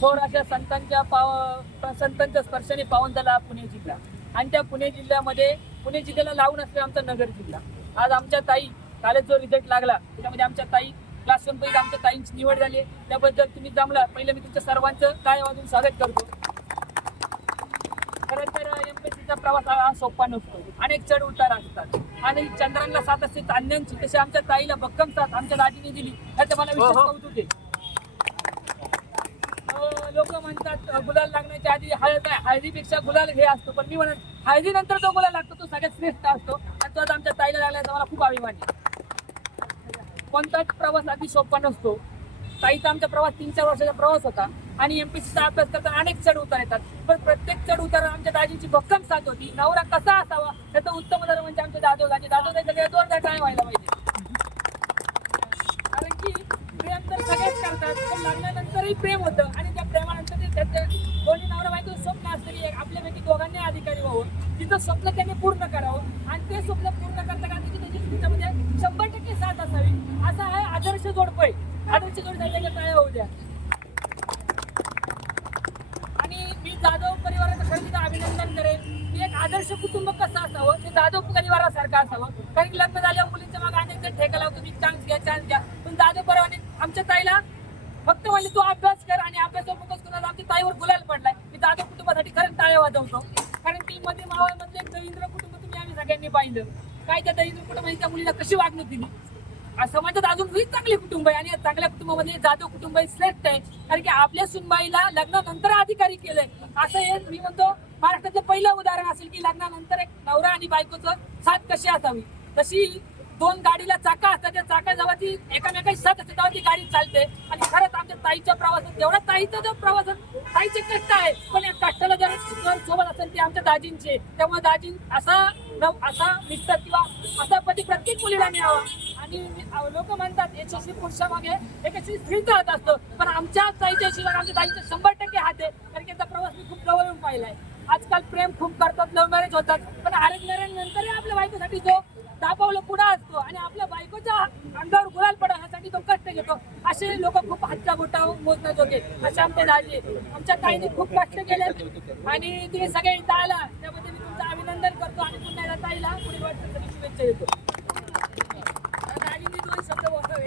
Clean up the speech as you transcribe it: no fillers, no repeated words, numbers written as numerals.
थोड्याशा संतांच्या स्पर्शाने पावन झाला पुणे जिल्हा. आणि त्या पुणे जिल्ह्यामध्ये पुणे जिल्ह्याला लावून असले आमचा नगर जिल्हा. आज आमच्या ताई कालच जो रिझल्ट लागला त्याच्यामध्ये आमच्या ताई क्लास 1 पैकी आमच्या ताईंची निवड झाली. त्याबद्दल तुम्ही जमला पहिले मी तुमच्या सर्वांचं टाळ्या वाजवून स्वागत करतो. खरं तर एमपीएससीचा प्रवास हा सोपा नसतो. अनेक चढ उतार असतात आणि चंद्रांना साथ असते चांदण्यांची, तशी आमच्या ताईला भक्कम साथ आमच्या दाजीने दिली. त्याचं मला विशेष कौतुक आहे. लोक म्हणतात गुलाल लागण्याच्या आधी हळदीपेक्षा गुलाल हे असतो, पण मी म्हणत हळदीनंतर जो गुलाल लागतो तो सगळ्यात श्रेष्ठ असतो आणि तो आज आमच्या ताईला लागल्याचा मला खूप अभिमान आहे. कोणताच प्रवास अगदी सोपा नसतो. ताईचा आमचा प्रवास 3-4 वर्षाचा प्रवास होता आणि एमपीएससीचा अभ्यास करताना अनेक चढ उतार येतात, पण प्रत्येक चढ उतार आमच्या दाजींची भक्कम साथ होती. नवरा कसा असावा त्याचं उत्तम उदाहरण म्हणजे आमचे दादोगाजी सगळे जोरदार टाळ्या व्हायला पाहिजे. कारण की प्रेम तर सगळेच करतात, पण लग्नानंतरही प्रेम होतं आणि त्या प्रेमानंतर दोन्ही नवरा बायकोचं स्वप्न असतं की आपल्यापैकी दोघांनी अधिकारी व्हावं, तिचं स्वप्न त्यांनी पूर्ण करावं आणि ते स्वप्न पूर्ण करता करता त्याच्यामध्ये 100% साथ असावी. असा हा आदर्श जोडपं आहे. आदर्श जोडीच्या टाळ्या होऊ द्या. आणि मी जाधव परिवाराचं खरं अभिनंदन करेन की एक आदर्श कुटुंब कसं असावं ते जाधव परिवारासारखं असावं. कारण की लग्न झाल्यावर मुलींच्या मागे अनेक जण ठेका लावतो की चान्स घ्या. पण जाधव परिवाराने आमच्या ताईला फक्त म्हणले तू अभ्यास कर आणि अभ्यासावर फोकस करून आमच्या ताईवर गुलाल पडलाय. मी जाधव कुटुंबासाठी खरंच टाळ्या वाजवतो. कारण की मध्ये मावळमधले एक दहिंद्र कुटुंब तुम्ही आम्ही सगळ्यांनी पाहिलं. काय त्या दहिंद्र कुटुंबाने त्या मुलीला कशी वागणूक दिली. समाजात अजूनही चांगले कुटुंब आहे आणि या चांगल्या कुटुंबामध्ये जाधव कुटुंब श्रेष्ठ आहे. कारण की आपल्या सुनबाईला लग्नानंतर अधिकारी केलंय. असं हे मी म्हणतो महाराष्ट्रातलं पहिलं उदाहरण असेल की लग्नानंतर एक नवरा आणि बायकोचं साथ कशी असावी. तशी 2 गाडीला चाका असतात, त्या चाका जेव्हा ती एकामेकाची साथ असते तेव्हा ती गाडी चालते. आणि खरंच आमच्या ताईच्या प्रवासात जेवढा ताईचा जो प्रवास ताईचे कष्ट आहे, पण या कष्टाला जर सोबत असेल ते आमच्या दाजींचे. त्यामुळे दाजी असा मिस्टर किंवा असा पती प्रत्येक मुलीला मिळावा. आणि लोक म्हणतात यशस्वी पुरुषामागे एक यशस्वी स्त्रीचा हात असतो, पण आमच्या ताईच्या यशस्वी आमच्या ताईचा 100% हात आहे. कारण की याचा प्रवास मी खूप जवळून पाहिलाय. आजकाल प्रेम खूप करतात, लव्ह मॅरेज होतात, पण अरेंज मॅरेज नंतरही आपल्या बायकोसाठी जो दाबावलं पुढा असतो आणि आपल्या बायकोच्या अंगावर गुलाल पडण्यासाठी तो कष्ट घेतो. असे लोक खूप हातच्या बोटावर मोजण्यात होते. असे आमचे दाजी आमच्या ताईने खूप कष्ट केले आणि तुम्ही सगळे इथं आला त्याबद्दल मी तुमचं अभिनंदन करतो आणि पुन्हा एकदा ताईला पुढील वाटचालीसाठी शुभेच्छा देतो. दाजींनी 2 शब्द बोलावे.